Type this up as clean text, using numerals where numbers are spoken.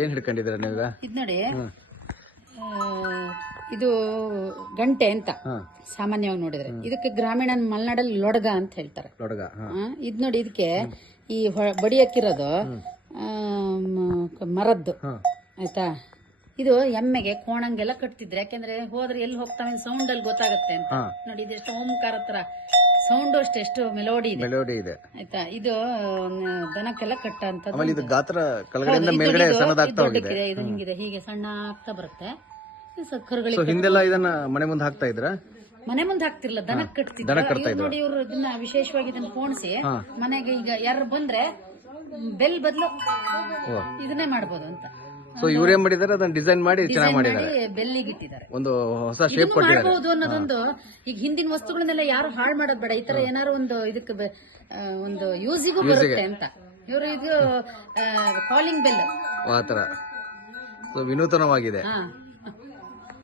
ಏನ್ ಹಿಡ್ಕೊಂಡಿದ್ದೀರಾ ನೀವು? ಇದು ನೋಡಿ, ಇದು ಗಂಟೆ ಅಂತ ಸಾಮಾನ್ಯವಾಗಿ ನೋಡಿದ್ರೆ, ಇದಕ್ಕೆ ಗ್ರಾಮೀಣ ಮಲೆನಾಡಲ್ಲಿ ಲೊಡಗ ಅಂತ ಹೇಳ್ತಾರೆ. ಲೊಡಗ. ಇದ್ ನೋಡಿ, ಇದಕ್ಕೆ ಈ ಬಡಿ ಹಾಕಿರೋದು ಮರದ್ದು, ಆಯ್ತಾ. ಇದು ಎಮ್ಮೆಗೆ ಕೋಣಂಗೆಲ್ಲ ಕಟ್ತಿದ್ರೆ, ಯಾಕೆಂದ್ರೆ ಹೋದ್ರೆ ಎಲ್ಲಿ ಹೋಗ್ತಾವೆ ಸೌಂಡ್ ಅಲ್ಲಿ ಗೊತ್ತಾಗತ್ತೆ ಅಂತ. ನೋಡಿ, ಇದೆಷ್ಟು ಓಂಕಾರ ತರ ಸೌಂಡ್, ಎಷ್ಟು ಮೆಲೋಡಿ ಇದೆ, ಆಯ್ತಾ. ಇದು ದನಕ್ಕೆಲ್ಲ ಕಟ್ಟಂತದ್ದು. ಇದು ಗಾತ್ರ ಕೆಳಗಡೆಯಿಂದ ಮೇಲ್ಗಡೆ ಸಣ್ಣದಾಗ್ತಾ ಹೋಗಿದೆ. ಇದು ಹಿಂಗಿದೆ, ಹೀಗೆ ಸಣ್ಣ ಆಗ್ತಾ ಬರುತ್ತೆ. ಹಿಂದೆಲ್ಲ ಇದನ್ನ ಮನೆ ಮುಂದೆ ಹಾಕ್ತಾ ಇದ್ರ? ಮನೆ ಮುಂದೆ ಹಾಕ್ತಿರ್ಲ, ದನಕ್ಕೆ ಕಟ್ತಿದ್ರು. ನೋಡಿ, ಇವರು ಇದನ್ನ ವಿಶೇಷವಾಗಿ ಇದನ್ನ ಪೋಣಿಸಿ ಮನೆಗೆ ಈಗ ಯಾರು ಬಂದ್ರೆ ಬೆಲ್ ಬದಲು ಇದನ್ನೇ ಮಾಡ್ಬೋದು ಅಂತ. ಸೊ ಇವ್ರೇನ್ ಮಾಡಿದಾರೆ, ಅದನ್ನ ಡಿಸೈನ್ ಮಾಡಿ ಚೆನ್ನಾಗಿ ಮಾಡಿದ್ದಾರೆ, ಬೆಲ್ಲಿಗೆ ಇಟ್ಟಿದ್ದಾರೆ. ಒಂದು ಹೊಸ ಶೇಪ್ ಕೊಟ್ಟಿದ್ದಾರೆ. ಮಾಡಬಹುದು ಅನ್ನೋದೊಂದು. ಈಗ ಹಿಂದಿನ ವಸ್ತುಗಳನ್ನೆಲ್ಲ ಯಾರು ಹಾಳು ಮಾಡೋದ್ ಬೇಡ, ಈ ತರ ಏನಾರು ಒಂದು ಇದಕ್ಕೆ ಒಂದು ಯೂಸಿಗೂ ಬರುತ್ತೆ ಅಂತ. ಇವರು ಇದು ಕಾಲಿಂಗ್ ಬೆಲ್ ಆತರ ವಿನೂತನವಾಗಿದೆ.